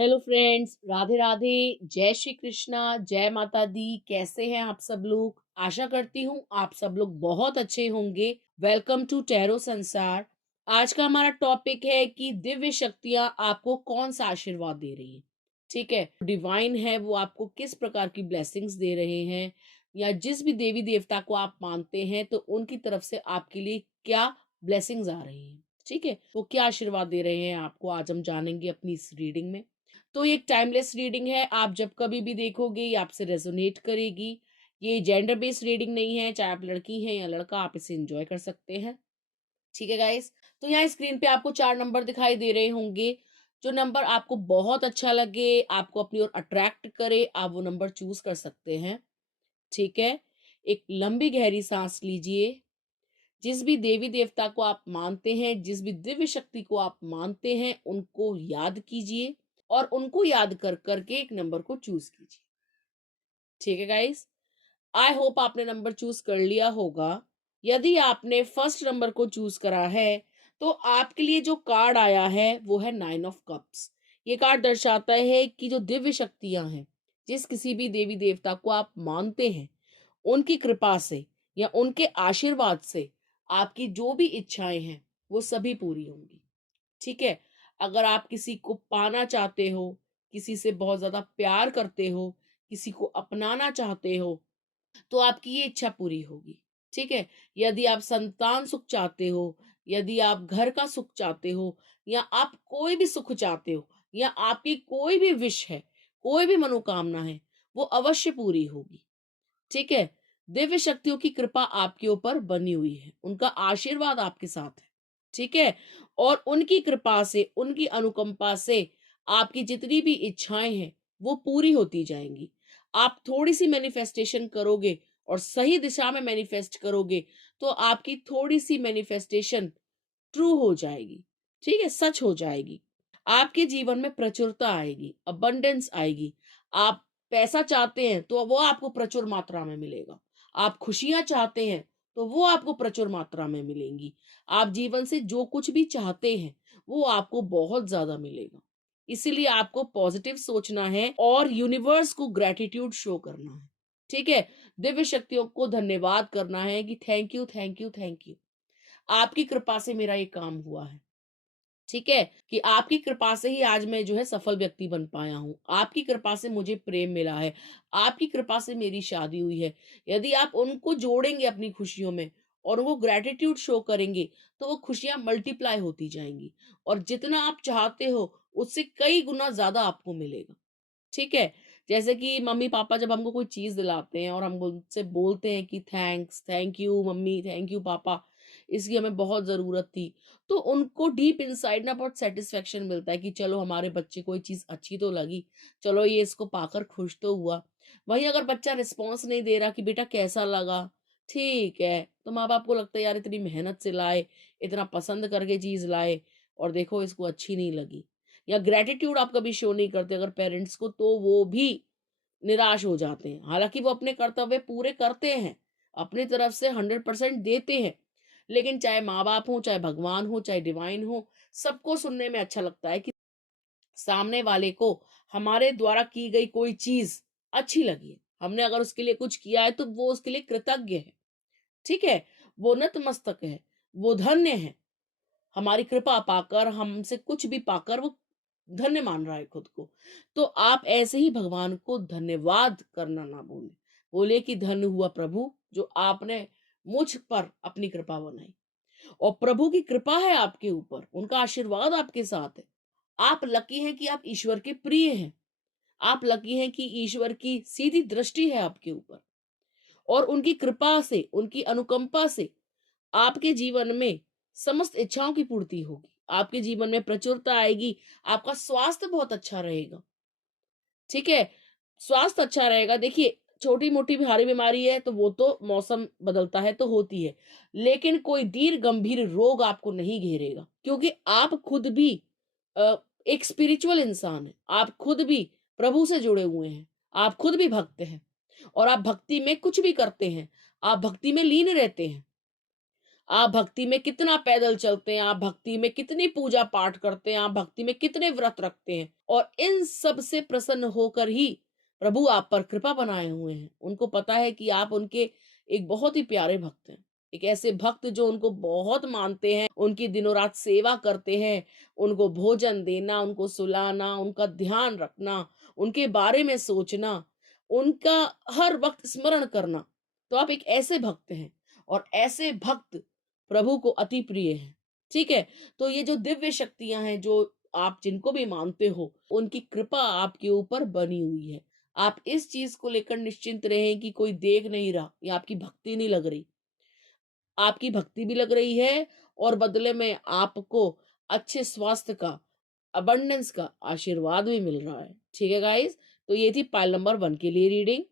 Hello friends, Radhe Radhe. जय श्री कृष्णा, जय माता दी। कैसे हैं आप सब लोग? आशा करती हूँ आप सब लोग बहुत अच्छे होंगे। वेलकम टू टैरो संसार। आज का हमारा टॉपिक है कि दिव्य शक्तियां आपको कौन सा आशीर्वाद दे रही हैं। ठीक है, डिवाइन है वो आपको किस प्रकार की ब्लेसिंग्स दे रहे हैं, या जिस भी देवी देवता को आप मानते हैं तो उनकी तरफ से आपके लिए क्या ब्लेसिंग्स आ रही हैं। ठीक है, वो क्या आशीर्वाद दे रहे हैं आपको, आज हम जानेंगे अपनी इस रीडिंग में। तो ये एक टाइमलेस रीडिंग है, आप जब कभी भी देखोगे ये आपसे रेजोनेट करेगी। ये जेंडर बेस्ड रीडिंग नहीं है, चाहे आप लड़की हैं या लड़का, आप इसे एंजॉय कर सकते हैं। ठीक है गाइस, तो यहाँ स्क्रीन पे आपको 4 नंबर दिखाई दे रहे होंगे। जो नंबर आपको बहुत अच्छा लगे, आपको अपनी ओर अट्रैक्ट करे, आप वो नंबर चूज कर सकते हैं। ठीक है, एक लंबी गहरी सांस लीजिए। जिस भी देवी देवता को आप मानते हैं, जिस भी दिव्य शक्ति को आप मानते हैं, उनको याद कीजिए और उनको याद कर करके एक नंबर को चूज कीजिए। ठीक है गाइस, आई होप आपने नंबर चूज कर लिया होगा। यदि आपने फर्स्ट नंबर को चूज करा है तो आपके लिए जो कार्ड आया है वो है 9 ऑफ कप्स। ये कार्ड दर्शाता है कि जो दिव्य शक्तियां हैं, जिस किसी भी देवी देवता को आप मानते हैं, उनकी कृपा से या उनके आशीर्वाद से आपकी जो भी इच्छाएं हैं वो सभी पूरी होंगी। ठीक है, अगर आप किसी को पाना चाहते हो, किसी से बहुत ज्यादा प्यार करते हो, किसी को अपनाना चाहते हो, तो आपकी ये इच्छा पूरी होगी। ठीक है, यदि आप संतान सुख चाहते हो, यदि आप घर का सुख चाहते हो, या आप कोई भी सुख चाहते हो, या आपकी कोई भी विश है, कोई भी मनोकामना है, वो अवश्य पूरी होगी। ठीक है, दिव्य शक्तियों की कृपा आपके ऊपर बनी हुई है, उनका आशीर्वाद आपके साथ है। ठीक है, और उनकी कृपा से, उनकी अनुकंपा से आपकी जितनी भी इच्छाएं हैं वो पूरी होती जाएंगी। आप थोड़ी सी मैनिफेस्टेशन करोगे और सही दिशा में मैनिफेस्ट करोगे तो आपकी थोड़ी सी मैनिफेस्टेशन ट्रू हो जाएगी। ठीक है, सच हो जाएगी। आपके जीवन में प्रचुरता आएगी, अबंडेंस आएगी। आप पैसा चाहते हैं तो वो आपको प्रचुर मात्रा में मिलेगा। आप खुशियां चाहते हैं तो वो आपको प्रचुर मात्रा में मिलेंगी। आप जीवन से जो कुछ भी चाहते हैं वो आपको बहुत ज्यादा मिलेगा। इसीलिए आपको पॉजिटिव सोचना है और यूनिवर्स को ग्रेटिट्यूड शो करना है। ठीक है, दिव्य शक्तियों को धन्यवाद करना है कि thank you, thank you, thank you. आपकी कृपा से मेरा ये काम हुआ है। ठीक है, कि आपकी कृपा से ही आज मैं जो है सफल व्यक्ति बन पाया हूँ। आपकी कृपा से मुझे प्रेम मिला है। आपकी कृपा से मेरी शादी हुई है। यदि आप उनको जोड़ेंगे अपनी खुशियों में और उनको ग्रेटिट्यूड शो करेंगे तो वो खुशियां मल्टीप्लाई होती जाएंगी, और जितना आप चाहते हो उससे कई गुना ज्यादा आपको मिलेगा। ठीक है, जैसे कि मम्मी पापा जब हमको कोई चीज दिलाते हैं और हम उनसे बोलते हैं कि thanks, thank you mummy, thank you पापा, इसकी हमें बहुत जरूरत थी, तो उनको डीप इनसाइड ना बहुत सेटिस्फेक्शन मिलता है कि चलो हमारे बच्चे को ये चीज अच्छी तो लगी, चलो ये इसको पाकर खुश तो हुआ। वहीं अगर बच्चा रिस्पॉन्स नहीं दे रहा कि बेटा कैसा लगा, ठीक है, तो माँ बाप को लगता है यार इतनी मेहनत से लाए, इतना पसंद करके चीज लाए, और देखो इसको अच्छी नहीं लगी। या ग्रेटिट्यूड आप कभी शो नहीं करते अगर पेरेंट्स को, तो वो भी निराश हो जाते हैं। हालांकि वो अपने कर्तव्य पूरे करते हैं, अपनी तरफ से 100% देते हैं, लेकिन चाहे माँ बाप हो, चाहे भगवान हो, चाहे डिवाइन हो, सबको सुनने में अच्छा लगता है कि सामने वाले को हमारे द्वारा की गई कोई चीज अच्छी लगी है। हमने अगर उसके लिए कुछ किया है तो वो उसके लिए कृतज्ञ है। ठीक है, वो नतमस्तक है, वो धन्य है। हमारी कृपा पाकर, हमसे कुछ भी पाकर वो धन्य मान रहा है खुद को। तो आप ऐसे ही भगवान को धन्यवाद करना ना भूलें। बोले कि धन्य हुआ प्रभु जो आपने मुझ पर अपनी कृपा बनाई। और प्रभु की कृपा है आपके ऊपर, उनका आशीर्वाद आपके साथ है। आप लकी हैं कि आप ईश्वर के प्रिय हैं। आप लकी हैं कि ईश्वर की सीधी दृष्टि है आपके ऊपर, और उनकी कृपा से, उनकी अनुकंपा से आपके जीवन में समस्त इच्छाओं की पूर्ति होगी। आपके जीवन में प्रचुरता आएगी। आपका स्वास्थ्य बहुत अच्छा रहेगा। ठीक है, स्वास्थ्य अच्छा रहेगा। देखिए, छोटी मोटी भारी बीमारी है तो वो तो मौसम बदलता है तो होती है, लेकिन कोई दीर्घ गंभीर रोग आपको नहीं घेरेगा, क्योंकि आप खुद भी अ, एक स्पिरिचुअल इंसान है। आप खुद भी प्रभु से जुड़े हुए हैं। आप खुद भी भक्त हैं, और आप भक्ति में कुछ भी करते हैं, आप भक्ति में लीन रहते हैं। आप भक्ति में कितना पैदल चलते हैं, आप भक्ति में कितनी पूजा पाठ करते हैं, आप भक्ति में कितने व्रत रखते हैं, और इन सब से प्रसन्न होकर ही प्रभु आप पर कृपा बनाए हुए हैं। उनको पता है कि आप उनके एक बहुत ही प्यारे भक्त हैं, एक ऐसे भक्त जो उनको बहुत मानते हैं, उनकी दिनों रात सेवा करते हैं, उनको भोजन देना, उनको सुलाना, उनका ध्यान रखना, उनके बारे में सोचना, उनका हर वक्त स्मरण करना। तो आप एक ऐसे भक्त हैं, और ऐसे भक्त प्रभु को अति प्रिय है। ठीक है? तो ये जो दिव्य शक्तियां हैं, जो आप जिनको भी मानते हो, उनकी कृपा आपके ऊपर बनी हुई है। आप इस चीज को लेकर निश्चिंत रहें कि कोई देख नहीं रहा या आपकी भक्ति नहीं लग रही। आपकी भक्ति भी लग रही है, और बदले में आपको अच्छे स्वास्थ्य का, अबंडेंस का आशीर्वाद भी मिल रहा है। ठीक है गाइस? तो ये थी पाइल नंबर 1 के लिए रीडिंग।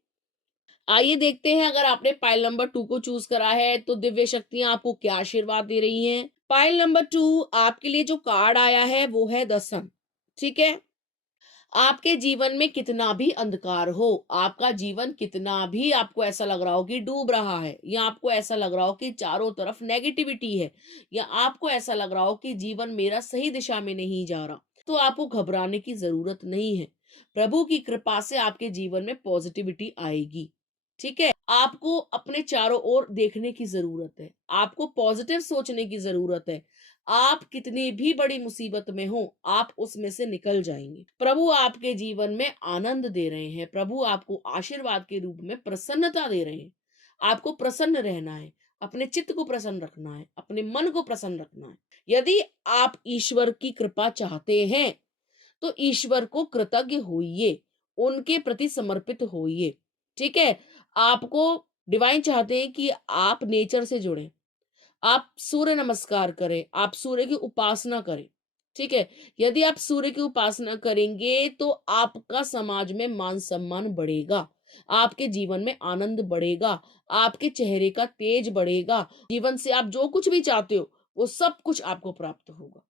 आइए देखते हैं, अगर आपने पाइल नंबर 2 को चूज करा है तो दिव्य शक्तियां आपको क्या आशीर्वाद दे रही हैं। पाइल नंबर 2 आपके लिए जो कार्ड आया है वो है द सन। ठीक है? आपके जीवन में कितना भी अंधकार हो, आपका जीवन कितना भी आपको ऐसा लग रहा हो कि डूब रहा है, या आपको ऐसा लग रहा हो कि चारों तरफ नेगेटिविटी है, या आपको ऐसा लग रहा हो कि जीवन मेरा सही दिशा में नहीं जा रहा, तो आपको घबराने की जरूरत नहीं है। प्रभु की कृपा से आपके जीवन में पॉजिटिविटी आएगी। ठीक है? आपको अपने चारों ओर देखने की जरूरत है, आपको पॉजिटिव सोचने की जरूरत है। आप कितनी भी बड़ी मुसीबत में हो, आप उसमें से निकल जाएंगे। प्रभु आपके जीवन में आनंद दे रहे हैं, प्रभु आपको आशीर्वाद के रूप में प्रसन्नता दे रहे हैं। आपको प्रसन्न रहना है, अपने चित्त को प्रसन्न रखना है, अपने मन को प्रसन्न रखना है। यदि आप ईश्वर की कृपा चाहते हैं तो ईश्वर को कृतज्ञ होइए, उनके प्रति समर्पित होइए। ठीक है? आपको डिवाइन चाहते हैं कि आप नेचर से जुड़े, आप सूर्य नमस्कार करें, आप सूर्य की उपासना करें। ठीक है? यदि आप सूर्य की उपासना करेंगे तो आपका समाज में मान सम्मान बढ़ेगा, आपके जीवन में आनंद बढ़ेगा, आपके चेहरे का तेज बढ़ेगा, जीवन से आप जो कुछ भी चाहते हो वो सब कुछ आपको प्राप्त होगा,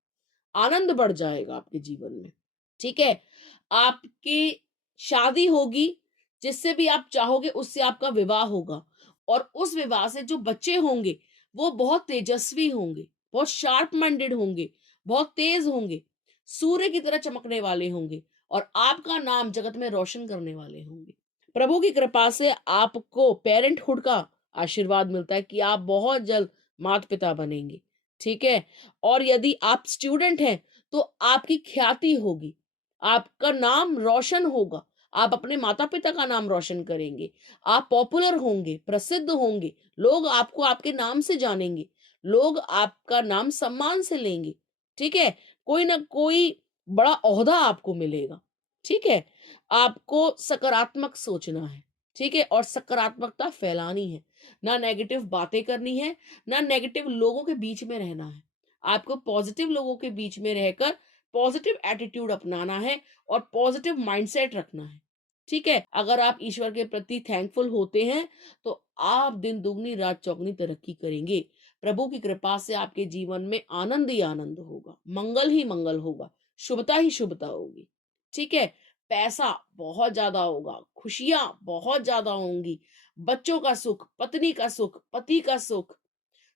आनंद बढ़ जाएगा आपके जीवन में। ठीक है? आपकी शादी होगी, जिससे भी आप चाहोगे उससे आपका विवाह होगा, और उस विवाह से जो बच्चे होंगे वो बहुत तेजस्वी होंगे, बहुत शार्प माइंडेड होंगे, बहुत तेज होंगे, सूर्य की तरह चमकने वाले होंगे, और आपका नाम जगत में रोशन करने वाले होंगे। प्रभु की कृपा से आपको पेरेंटहुड का आशीर्वाद मिलता है कि आप बहुत जल्द माता पिता बनेंगे। ठीक है? और यदि आप स्टूडेंट हैं तो आपकी ख्याति होगी, आपका नाम रोशन होगा, आप अपने माता पिता का नाम रोशन करेंगे, आप पॉपुलर होंगे, प्रसिद्ध होंगे, लोग आपको आपके नाम से जानेंगे, लोग आपका नाम सम्मान से लेंगे। ठीक है? कोई ना कोई बड़ा ओहदा आपको मिलेगा। ठीक है? आपको सकारात्मक सोचना है। ठीक है? और सकारात्मकता फैलानी है, ना नेगेटिव बातें करनी है, ना नेगेटिव लोगों के बीच में रहना है। आपको पॉजिटिव लोगों के बीच में रहकर पॉजिटिव एटीट्यूड अपनाना है, और पॉजिटिव माइंडसेट रखना है। ठीक है? अगर आप ईश्वर के प्रति थैंकफुल होते हैं तो आप दिन दुगनी रात चौगनी तरक्की करेंगे। प्रभु की कृपा से आपके जीवन में आनंद ही आनंद होगा, मंगल ही मंगल होगा, शुभता ही शुभता होगी। ठीक है? पैसा बहुत ज्यादा होगा, खुशियां बहुत ज्यादा होंगी, बच्चों का सुख, पत्नी का सुख, पति का सुख,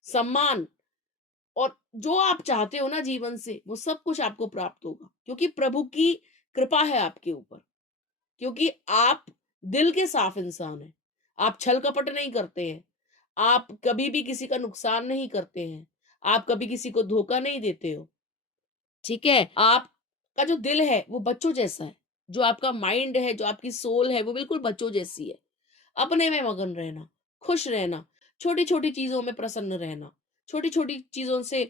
सम्मान, और जो आप चाहते हो ना जीवन से वो सब कुछ आपको प्राप्त होगा, क्योंकि प्रभु की कृपा है आपके ऊपर, क्योंकि आप दिल के साफ इंसान हैं, आप छल कपट नहीं करते हैं, आप कभी भी किसी का नुकसान नहीं करते हैं, आप कभी किसी को धोखा नहीं देते हो। ठीक है? आपका जो दिल है वो बच्चों जैसा है, जो आपका माइंड है, जो आपकी सोल है वो बिल्कुल बच्चों जैसी है। अपने में मगन रहना, खुश रहना, छोटी-छोटी चीज़ों में प्रसन्न रहना, छोटी-छोटी चीज़ों से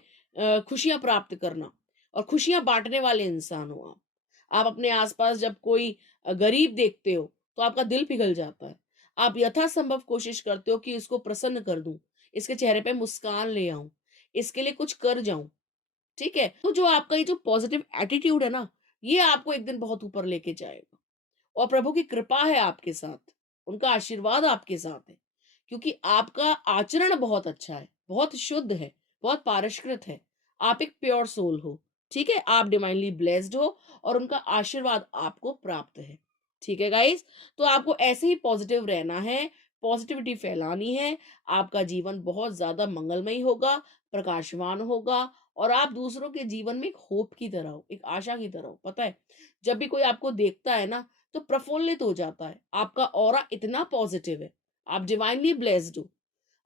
खुशियाँ प्राप्त करना, और खुशियाँ बाँटने वाले इंसान हो आप। आप अपने आस-पास जब कोई गरीब देखते हो, तो आपका दिल पिघल जाता है। आप यथासंभव कोशिश करते हो कि इसको प्रसन्न कर दूँ, इसके चेहरे पे मुस्कान ले आऊँ, इसके लिए कुछ कर जाऊँ। ठीक है? तो जो आपका ये जो पॉज़िटिव एटीट्यूड है ना, ये आपको एक दिन बहुत ऊपर लेके जाएगा। और प्रभु की कृपा है आपके साथ, उनका आशीर्वाद आपके साथ है, क्योंकि आपका आचरण बहुत अच्छा है, बहुत शुद्ध है, बहुत पारस्कृत है। आप एक प्योर सोल हो। ठीक है? आप डिवाइनली ब्लेस्ड हो, और उनका आशीर्वाद आपको प्राप्त है। ठीक है गाइस? तो आपको ऐसे ही पॉजिटिव रहना है, पॉजिटिविटी फैलानी है, आपका जीवन बहुत ज़्यादा मंगलमयी होगा, प्रकाशवान होगा और आप दूसरों के जीवन में एक होप की तरह हो, एक आशा की तरह हो। पता है, जब भी कोई आपको देखता है ना, तो प्रफुल्लित हो जाता है। आपका ऑरा इतना पॉजिटिव है, आप डिवाइनली ब्लेस्ड हो।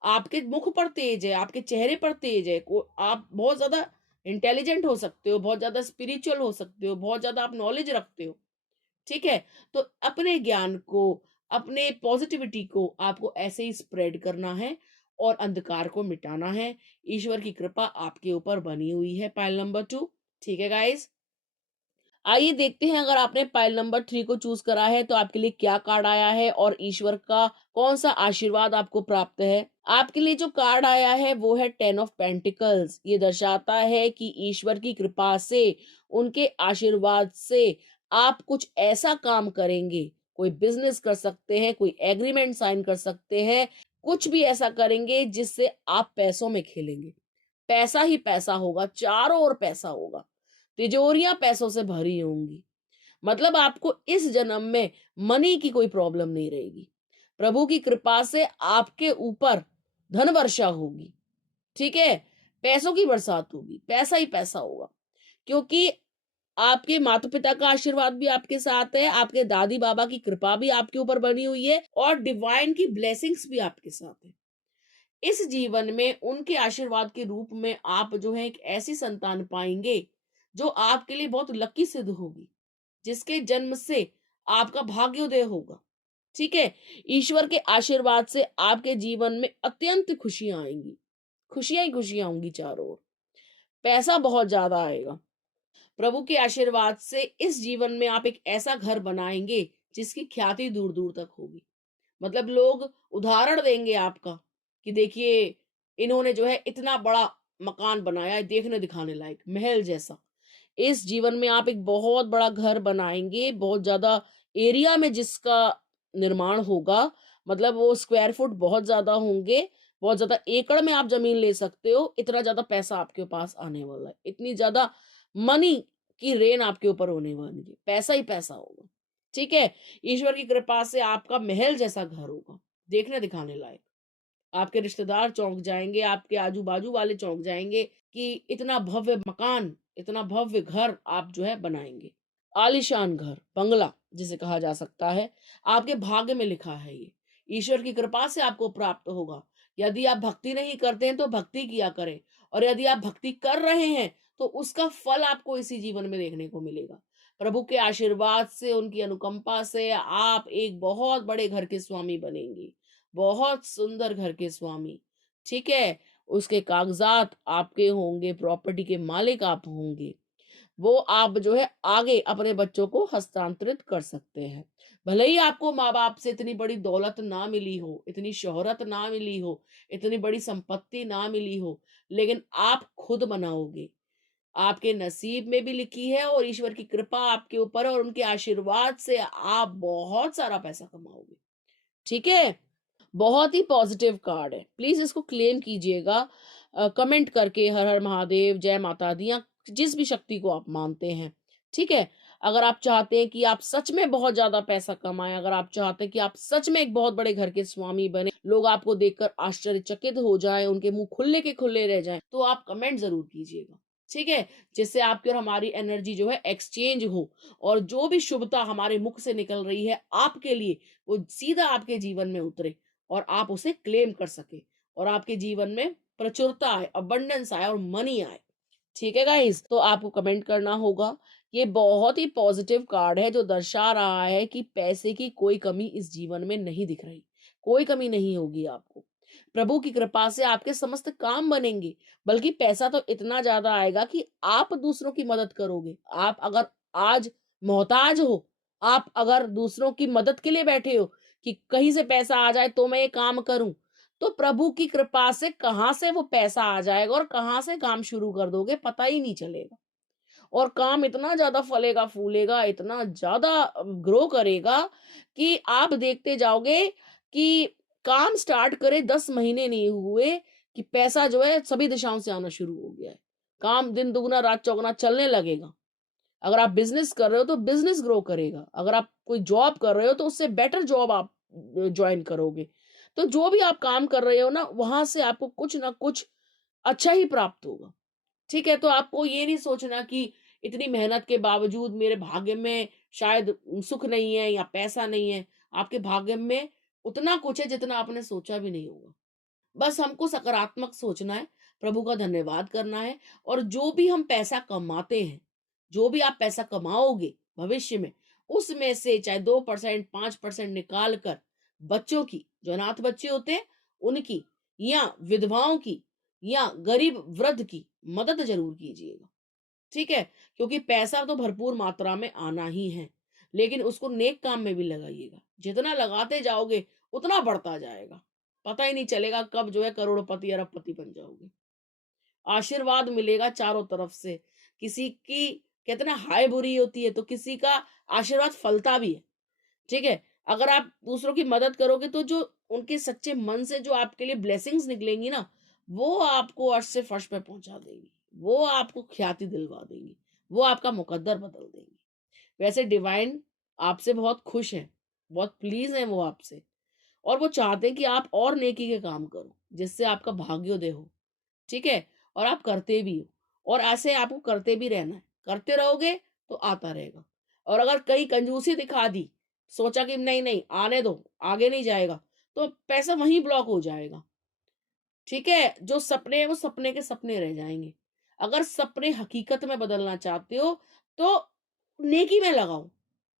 आपके मुख पर तेज है, आपके चेहरे पर तेज है, आप बहुत ज्यादा इंटेलिजेंट हो सकते हो, बहुत ज्यादा स्पिरिचुअल हो सकते हो, बहुत ज्यादा आप नॉलेज रखते हो। ठीक है, तो अपने ज्ञान को, अपने पॉजिटिविटी को आपको ऐसे ही स्प्रेड करना है और अंधकार को मिटाना है। ईश्वर की कृपा आपके ऊपर बनी हुई है। Pile number 2। ठीक है गाइस, आइए देखते हैं, अगर आपने पाइल नंबर 3 को चूज करा है तो आपके लिए क्या कार्ड आया है और ईश्वर का कौन सा आशीर्वाद आपको प्राप्त है। आपके लिए जो कार्ड आया है वो है 10 ऑफ पेंटिकल्स। ये दर्शाता है कि ईश्वर की कृपा से, उनके आशीर्वाद से आप कुछ ऐसा काम करेंगे, कोई बिजनेस कर सकते हैं, कोई एग्रीमेंट साइन कर सकते हैं, कुछ भी ऐसा करेंगे जिससे आप पैसों में खेलेंगे। पैसा ही पैसा होगा, चारों ओर पैसा होगा, तिजोरियां पैसों से भरी होंगी। मतलब आपको इस जन्म में मनी की कोई प्रॉब्लम नहीं रहेगी। प्रभु की कृपा से आपके ऊपर धन वर्षा होगी। ठीक है, पैसों की बरसात होगी, पैसा ही पैसा होगा, क्योंकि आपके माता पिता का आशीर्वाद भी आपके साथ है, आपके दादी बाबा की कृपा भी आपके ऊपर बनी हुई है और डिवाइन की ब्लेसिंग्स भी आपके साथ है। इस जीवन में उनके आशीर्वाद के रूप में आप जो है एक ऐसी संतान पाएंगे जो आपके लिए बहुत लकी सिद्ध होगी, जिसके जन्म से आपका भाग्योदय होगा। ठीक है, ईश्वर के आशीर्वाद से आपके जीवन में अत्यंत खुशियां आएंगी, खुशियां ही खुशियां होंगी चारों ओर, पैसा बहुत ज्यादा आएगा। प्रभु के आशीर्वाद से इस जीवन में आप एक ऐसा घर बनाएंगे जिसकी ख्याति दूर दूर तक होगी। मतलब लोग उदाहरण देंगे आपका कि देखिए, इन्होंने जो है इतना बड़ा मकान बनाया है, देखने दिखाने लायक महल जैसा। इस जीवन में आप एक बहुत बड़ा घर बनाएंगे, बहुत ज्यादा एरिया में जिसका निर्माण होगा, मतलब वो स्क्वायर फुट बहुत ज्यादा होंगे, बहुत ज्यादा एकड़ में आप जमीन ले सकते हो, इतना ज्यादा पैसा आपके पास आने वाला है, इतनी ज्यादा मनी की रेन आपके ऊपर होने वाली है, पैसा ही पैसा होगा। ठीक है, ईश्वर की कृपा से आपका महल जैसा घर होगा, देखने दिखाने लायक। आपके रिश्तेदार चौंक जाएंगे, आपके आजू बाजू वाले चौंक जाएंगे कि इतना भव्य मकान, इतना भव्य घर आप जो है बनाएंगे। आलीशान घर, बंगला जिसे कहा जा सकता है, आपके भाग्य में लिखा है। ये ईश्वर की कृपा से आपको प्राप्त होगा। यदि आप भक्ति नहीं करते हैं तो भक्ति किया करें, और यदि आप भक्ति कर रहे हैं तो उसका फल आपको इसी जीवन में देखने को मिलेगा। प्रभु के आशीर्वाद से, उनकी अनुकंपा से आप एक बहुत बड़े घर के स्वामी बनेंगे, बहुत सुंदर घर के स्वामी। ठीक है, उसके कागजात आपके होंगे, प्रॉपर्टी के मालिक आप होंगे, वो आप जो है आगे अपने बच्चों को हस्तांतरित कर सकते हैं। भले ही आपको माँ बाप से इतनी बड़ी दौलत ना मिली हो, इतनी शोहरत ना मिली हो, इतनी बड़ी संपत्ति ना मिली हो, लेकिन आप खुद बनाओगे। आपके नसीब में भी लिखी है और ईश्वर की कृपा आपके ऊपर है और उनके आशीर्वाद से आप बहुत सारा पैसा कमाओगे। ठीक है, बहुत ही पॉजिटिव कार्ड है, प्लीज इसको क्लेम कीजिएगा कमेंट करके, हर हर महादेव, जय माता दी, या जिस भी शक्ति को आप मानते हैं। ठीक है, अगर आप चाहते हैं कि आप सच में बहुत ज्यादा पैसा कमाएं, अगर आप चाहते हैं कि आप सच में एक बहुत बड़े घर के स्वामी बने, लोग आपको देखकर आश्चर्यचकित हो जाएं, उनके मुंह खुले के खुले रह जाएं, तो आप कमेंट जरूर कीजिएगा। ठीक है, जिससे आपकी और हमारी एनर्जी जो है एक्सचेंज हो, और जो भी शुभता हमारे मुख से निकल रही है आपके लिए, वो सीधा आपके जीवन में उतरे और आप उसे क्लेम कर सके और आपके जीवन में प्रचुरता आए, अबंडेंस आए और मनी आए। ठीक है गाइस, तो आपको कमेंट करना होगा। ये बहुत ही पॉजिटिव कार्ड है जो दर्शा रहा है कि पैसे की कोई कमी इस जीवन में नहीं दिख रही, कोई कमी नहीं होगी आपको। प्रभु की कृपा से आपके समस्त काम बनेंगे, बल्कि पैसा तो इतना ज्यादा आएगा कि आप दूसरों की मदद करोगे। आप अगर आज मोहताज हो, आप अगर दूसरों की मदद के लिए बैठे हो कि कहीं से पैसा आ जाए तो मैं ये काम करूं, तो प्रभु की कृपा से कहां से वो पैसा आ जाएगा और कहां से काम शुरू कर दोगे पता ही नहीं चलेगा, और काम इतना ज्यादा फलेगा फूलेगा, इतना ज्यादा ग्रो करेगा कि आप देखते जाओगे कि काम स्टार्ट करे 10 महीने नहीं हुए कि पैसा जो है सभी दिशाओं से आना शुरू हो गया है। काम दिन दुगना रात चौगुना चलने लगेगा। अगर आप बिजनेस कर रहे हो तो बिजनेस ग्रो करेगा, अगर आप कोई जॉब कर रहे हो तो उससे बेटर जॉब आप ज्वाइन करोगे। तो जो भी आप काम कर रहे हो ना, वहां से आपको कुछ ना कुछ अच्छा ही प्राप्त होगा। ठीक है, तो आपको ये नहीं सोचना कि इतनी मेहनत के बावजूद मेरे भाग्य में शायद सुख नहीं है या पैसा नहीं है। आपके भाग्य में उतना कुछ है जितना आपने सोचा भी नहीं होगा। बस हमको सकारात्मक सोचना है, प्रभु का धन्यवाद करना है, और जो भी हम पैसा कमाते हैं, जो भी आप पैसा कमाओगे भविष्य में, उसमें से चाहे 2% 5% निकाल कर बच्चों की, जो अनाथ बच्चे होते हैं उनकी, या विधवाओं की, या गरीब वृद्ध की मदद जरूर कीजिएगा। ठीक है, क्योंकि पैसा तो भरपूर मात्रा में आना ही है, लेकिन उसको नेक काम में भी लगाइएगा। जितना लगाते जाओगे उतना बढ़ता जाएगा, पता ही नहीं चलेगा कब जो है करोड़पति अरबपति बन जाओगे। आशीर्वाद मिलेगा चारों तरफ से। किसी की कहते हैं ना हाय बुरी होती है, तो किसी का आशीर्वाद फलता भी है। ठीक है, अगर आप दूसरों की मदद करोगे तो जो उनके सच्चे मन से जो आपके लिए ब्लेसिंग्स निकलेंगी ना, वो आपको अर्श से फर्श पे पहुंचा देंगी, वो आपको ख्याति दिलवा देंगी, वो आपका मुकद्दर बदल देंगी। वैसे डिवाइन आपसे बहुत खुश है, बहुत प्लीज है वो आपसे, और वो चाहते हैं कि आप और नेकी के काम करो जिससे आपका भाग्योदय हो। ठीक है, और आप करते भी हो, और ऐसे आपको करते भी रहना है। करते रहोगे तो आता रहेगा। और अगर कहीं कंजूसी दिखा दी, सोचा कि नहीं नहीं आने दो, आगे नहीं जाएगा, तो पैसा वहीं ब्लॉक हो जाएगा। ठीक है, जो सपने हैं वो सपने के सपने रह जाएंगे। अगर सपने हकीकत में बदलना चाहते हो तो नेकी में लगाओ,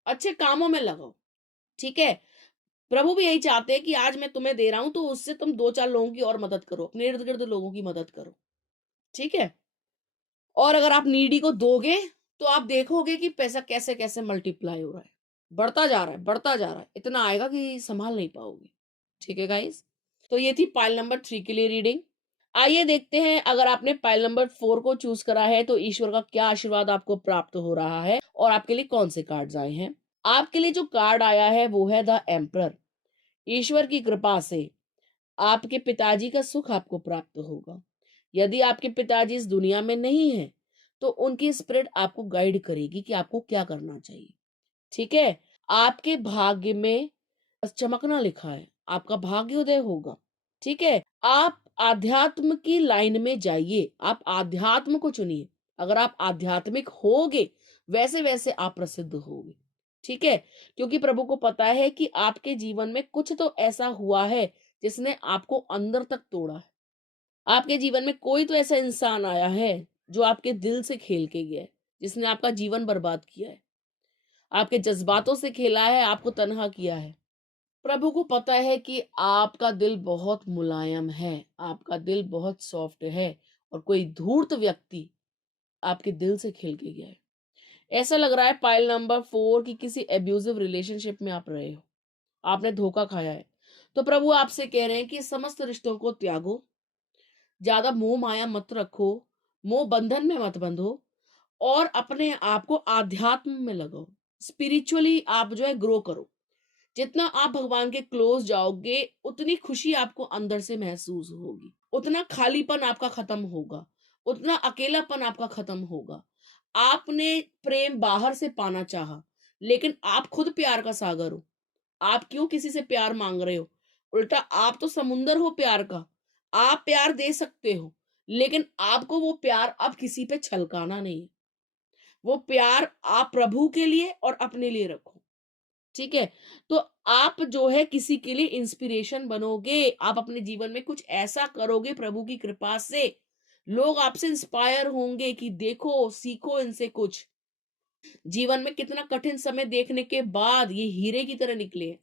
अच्छे कामों में लगाओ। ठीक है, प्रभु भी यही चाहते हैं कि आज मैं तुम्हें दे रहा हूं तो उससे तुम 2-4 लोगों की और मदद करो, अपने इर्द गिर्द लोगों की मदद करो। ठीक है, और अगर आप नीडी को दोगे तो आप देखोगे कि पैसा कैसे कैसे मल्टीप्लाई हो रहा है, बढ़ता जा रहा है, बढ़ता जा रहा है, इतना आएगा कि संभाल नहीं पाओगे। ठीक है गाइस, तो ये थी पाइल नंबर 3 के लिए रीडिंग। आइए देखते हैं, अगर आपने पाइल नंबर 4 को चूज करा है तो ईश्वर का क्या आशीर्वाद आपको प्राप्त हो रहा है और आपके लिए कौन से कार्ड्स आए हैं। आपके लिए जो कार्ड आया है वो है द एम्परर। ईश्वर की कृपा से आपके पिताजी का सुख आपको प्राप्त होगा। यदि आपके पिताजी इस दुनिया में नहीं है तो उनकी स्पिरिट आपको गाइड करेगी कि आपको क्या करना चाहिए। ठीक है, आपके भाग्य में चमकना लिखा है, आपका भाग्योदय होगा। ठीक है, आप आध्यात्म की लाइन में जाइए, आप आध्यात्म को चुनिए। अगर आप आध्यात्मिक होगे वैसे वैसे आप प्रसिद्ध होगे। ठीक है, क्योंकि प्रभु को पता है कि आपके जीवन में कुछ तो ऐसा हुआ है जिसने आपको अंदर तक तोड़ा है। आपके जीवन में कोई तो ऐसा इंसान आया है जो आपके दिल से खेल के गया है, जिसने आपका जीवन बर्बाद किया है, आपके जज्बातों से खेला है, आपको तन्हा किया है। प्रभु को पता है कि आपका दिल बहुत मुलायम है, आपका दिल बहुत सॉफ्ट है, और कोई धूर्त व्यक्ति आपके दिल से खेल के गया है। ऐसा लग रहा है पाइल नंबर 4 की किसी एब्यूजिव रिलेशनशिप में आप रहे हो, आपने धोखा खाया है। तो प्रभु आपसे कह रहे हैं कि समस्त रिश्तों को त्यागो, ज्यादा मोह माया मत रखो, मोह बंधन में मत बंधो, और अपने आप को आध्यात्म में लगाओ। स्पिरिचुअली आप जो है ग्रो करो। जितना आप भगवान के क्लोज जाओगे उतनी खुशी आपको अंदर से महसूस होगी, उतना खालीपन आपका खत्म होगा, उतना अकेलापन आपका खत्म होगा। आपने प्रेम बाहर से पाना चाहा, लेकिन आप खुद प्यार का सागर हो। आप क्यों किसी से प्यार मांग रहे हो? उल्टा आप तो समुंदर हो प्यार का। आप प्यार दे सकते हो, लेकिन आपको वो प्यार अब किसी पे छलकाना नहीं है। वो प्यार आप प्रभु के लिए और अपने लिए रखो। ठीक है, तो आप जो है किसी के लिए इंस्पिरेशन बनोगे, आप अपने जीवन में कुछ ऐसा करोगे प्रभु की कृपा से, लोग आपसे इंस्पायर होंगे कि देखो सीखो इनसे कुछ। जीवन में कितना कठिन समय देखने के बाद ये हीरे की तरह निकले हैं,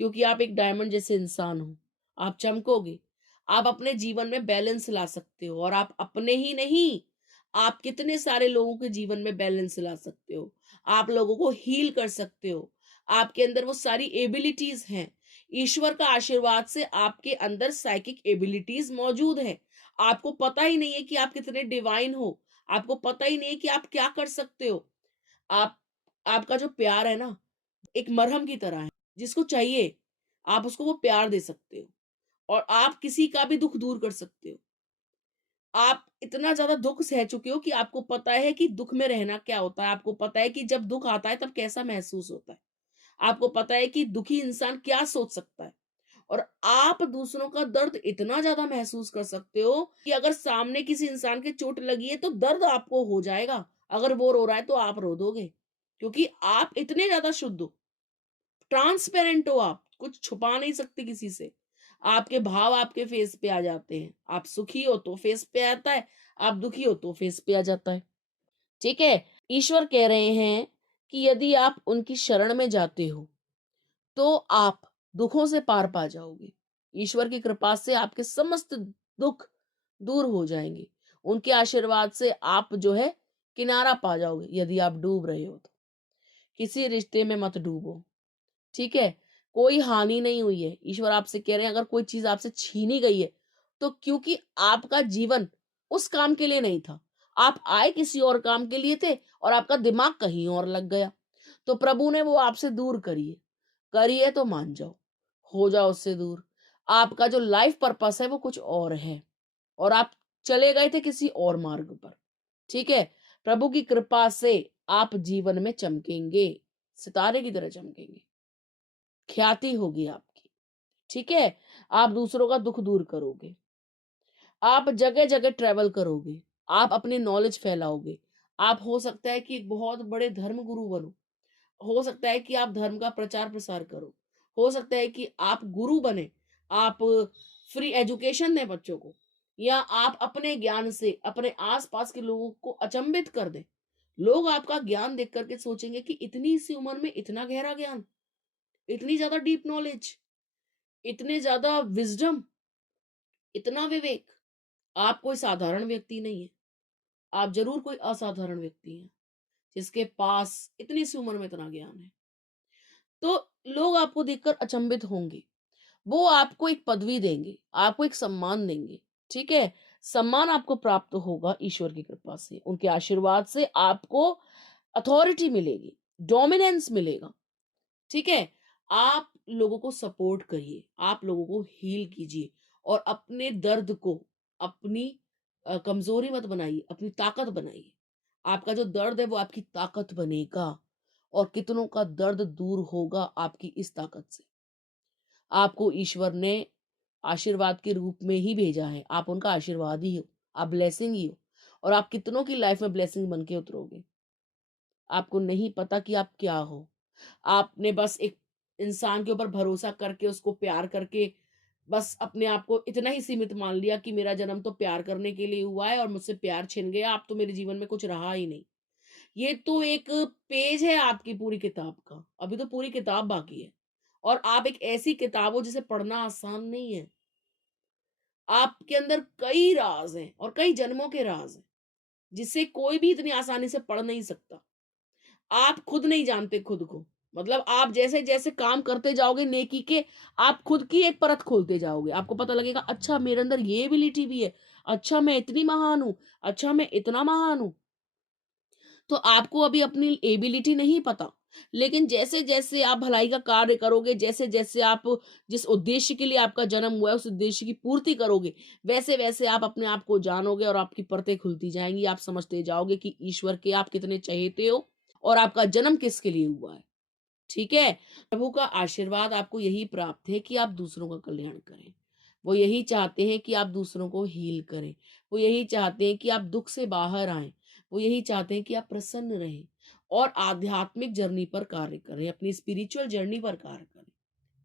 क्योंकि आप एक डायमंड जैसे इंसान हो। आप चमकोगे, आप अपने जीवन में बैलेंस ला सकते हो, और आप अपने ही नहीं, आप कितने सारे लोगों के जीवन में बैलेंस ला सकते हो। आप लोगों को हील कर सकते हो। आपके अंदर वो सारी एबिलिटीज हैं। ईश्वर का आशीर्वाद से आपके अंदर साइकिक एबिलिटीज मौजूद है। आपको पता ही नहीं है कि आप कितने डिवाइन हो, आपको पता ही नहीं है कि आप क्या कर सकते हो। आप आपका जो प्यार है ना, एक मरहम की तरह है, जिसको चाहिए आप उसको वो प्यार दे सकते हो, और आप किसी का भी दुख दूर कर सकते हो। आप इतना ज्यादा दुख सह चुके हो कि आपको पता है कि दुख में रहना क्या होता है, आपको पता है कि जब दुख आता है तब कैसा महसूस होता है, आपको पता है कि दुखी इंसान क्या सोच सकता है, और आप दूसरों का दर्द इतना ज्यादा महसूस कर सकते हो कि अगर सामने किसी इंसान के चोट लगी है तो दर्द आपको हो जाएगा। अगर वो रो रहा है तो आप रो दोगे, क्योंकि आप इतने ज्यादा शुद्ध हो, ट्रांसपेरेंट हो, आप कुछ छुपा नहीं सकते किसी से। आपके भाव आपके फेस पे आ जाते हैं। आप सुखी हो तो फेस पे आता है, आप दुखी हो तो फेस पे आ जाता है। ठीक है। ईश्वर कह रहे हैं कि यदि आप उनकी शरण में जाते हो तो आप दुखों से पार पा जाओगे। ईश्वर की कृपा से आपके समस्त दुख दूर हो जाएंगे। उनके आशीर्वाद से आप जो है किनारा पा जाओगे। यदि आप डूब रहे हो तो किसी रिश्ते में मत डूबो। ठीक है। कोई हानि नहीं हुई है। ईश्वर आपसे कह रहे हैं अगर कोई चीज आपसे छीनी गई है तो क्योंकि आपका जीवन उस काम के लिए नहीं था, आप आए किसी और काम के लिए थे और आपका दिमाग कहीं और लग गया, तो प्रभु ने वो आपसे दूर करी है तो मान जाओ, हो जाओ उससे दूर। आपका जो लाइफ पर्पस है वो कुछ और है और आप चले गए थे किसी और मार्ग पर। ठीक है। प्रभु की कृपा से आप जीवन में चमकेंगे, सितारे की तरह चमकेंगे, ख्याति होगी आपकी। ठीक है। आप दूसरों का दुख दूर करोगे, आप जगह जगह ट्रेवल करोगे, आप अपनी नॉलेज फैलाओगे। आप हो सकता है कि एक बहुत बड़े धर्म गुरु बनो, हो सकता है कि आप धर्म का प्रचार प्रसार करो, हो सकता है कि आप गुरु बने, आप फ्री एजुकेशन दें बच्चों को, या आप अपने ज्ञान से अपने आसपास के लोगों को अचंभित कर दें। लोग आपका ज्ञान देख करके सोचेंगे कि इतनी सी उम्र में इतना गहरा ज्ञान, इतनी ज्यादा डीप नॉलेज, इतने ज्यादा विजडम, इतना विवेक। आप कोई साधारण व्यक्ति नहीं है, आप जरूर कोई असाधारण व्यक्ति हैं जिसके पास इतनी सी उम्र में इतना ज्ञान है। तो लोग आपको देखकर अचंभित होंगे, वो आपको एक पदवी देंगे, आपको एक सम्मान देंगे। ठीक है। सम्मान आपको प्राप्त होगा ईश्वर की कृपा से, उनके आशीर्वाद से आपको अथॉरिटी मिलेगी, डोमिनेंस मिलेगा। ठीक है। आप लोगों को सपोर्ट करिए, आप लोगों को हील कीजिए और अपने दर्द को अपनी कमजोरी मत बनाइए, अपनी ताकत बनाइए। आपका जो दर्द है वो आपकी ताकत बनेगा और कितनों का दर्द दूर होगा आपकी इस ताकत से। आपको ईश्वर ने आशीर्वाद के रूप में ही भेजा है, आप उनका आशीर्वाद ही हो, आप ब्लेसिंग ही हो और आप कितनों की लाइफ में ब्लेसिंग बन के उतरोगे। आपको नहीं पता कि आप क्या हो। आपने बस एक इंसान के ऊपर भरोसा करके, उसको प्यार करके, बस अपने आप को इतना ही सीमित मान लिया कि मेरा जन्म तो प्यार करने के लिए हुआ है और मुझसे प्यार छिन गया, अब तो मेरे जीवन में कुछ रहा ही नहीं। ये तो एक पेज है आपकी पूरी किताब का, अभी तो पूरी किताब बाकी है। और आप एक ऐसी किताब हो जिसे पढ़ना आसान नहीं है। आपके अंदर कई राज हैं और कई जन्मों के राज हैं जिसे कोई भी इतनी आसानी से पढ़ नहीं सकता। आप खुद नहीं जानते खुद को। मतलब आप जैसे जैसे काम करते जाओगे नेकी के, आप खुद की एक परत खोलते जाओगे। आपको पता लगेगा अच्छा मेरे अंदर ये एबिलिटी भी है, अच्छा मैं इतनी महान हूं, अच्छा मैं इतना महान हूं। तो आपको अभी अपनी एबिलिटी नहीं पता, लेकिन जैसे जैसे आप भलाई का कार्य करोगे, जैसे जैसे आप जिस उद्देश्य के लिए आपका जन्म हुआ है उस उद्देश्य की पूर्ति करोगे, वैसे वैसे आप अपने आप को जानोगे और आपकी परतें खुलती जाएंगी। आप समझते जाओगे कि ईश्वर के आप कितने चहेते हो और आपका जन्म किसके लिए हुआ है। ठीक है। प्रभु का आशीर्वाद आपको यही प्राप्त है कि आप दूसरों का कल्याण करें। वो यही चाहते हैं कि आप दूसरों को हील करें। वो यही चाहते हैं कि आप दुख से बाहर आए। वो यही चाहते हैं कि आप प्रसन्न रहें और आध्यात्मिक जर्नी पर कार्य करें, अपनी स्पिरिचुअल जर्नी पर कार्य करें।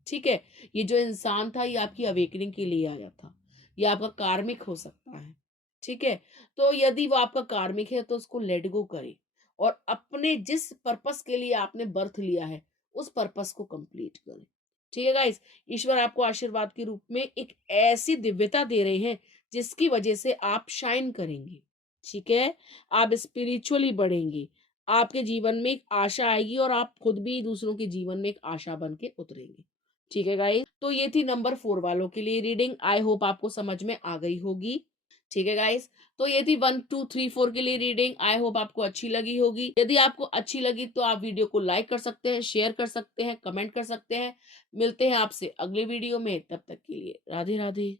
ठीक है। ये जो इंसान था ये आपकी अवेकनिंग के लिए आया था, ये आपका कार्मिक हो सकता है। ठीक है। तो यदि वो आपका कार्मिक है तो उसको लेट गो करें और अपने जिस पर्पस के लिए आपने बर्थ लिया है उस पर्पस को कंप्लीट करें। ठीक है गाइस। ईश्वर आपको आशीर्वाद के रूप में एक ऐसी दिव्यता दे रहे हैं जिसकी वजह से आप शाइन करेंगे। ठीक है। आप स्पिरिचुअली बढ़ेंगे, आपके जीवन में एक आशा आएगी और आप खुद भी दूसरों के जीवन में एक आशा बन के उतरेंगे। ठीक है गाइस। तो ये थी नंबर 4 वालों के लिए रीडिंग। आई होप आपको समझ में आ गई होगी। ठीक है गाइस। तो ये थी 1 2 3 4 के लिए रीडिंग। आई होप आपको अच्छी लगी होगी। यदि आपको अच्छी लगी तो आप वीडियो को लाइक कर सकते हैं, शेयर कर सकते हैं, कमेंट कर सकते हैं। मिलते हैं आपसे अगले वीडियो में, तब तक के लिए राधे राधे।